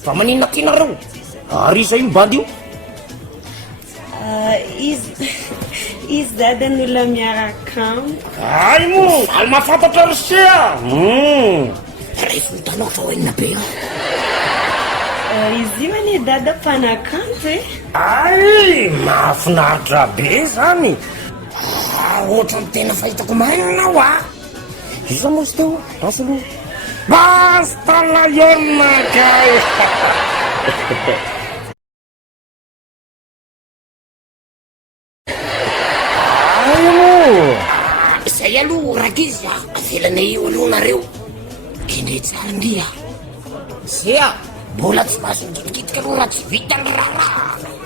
Fa maninona tianareo? Ary izay mibady io? izy dadan'olona miaraka amiko. Ay mo, al mahafantatra risia. Rehefa mitanao fa hoenina be. Izy io anie dada mpanakanto e. Ay, mahafinaritra be zany. Ohatra ny tena fahitako marinao iza moa sy teo asolo basta laiona kay. Ay mo izay aloha rakizy avelana io aloha nareo endre tsara ndria zay mbola tsy mahazo mikitikitiky aloha raha tsy vita ny raharaha.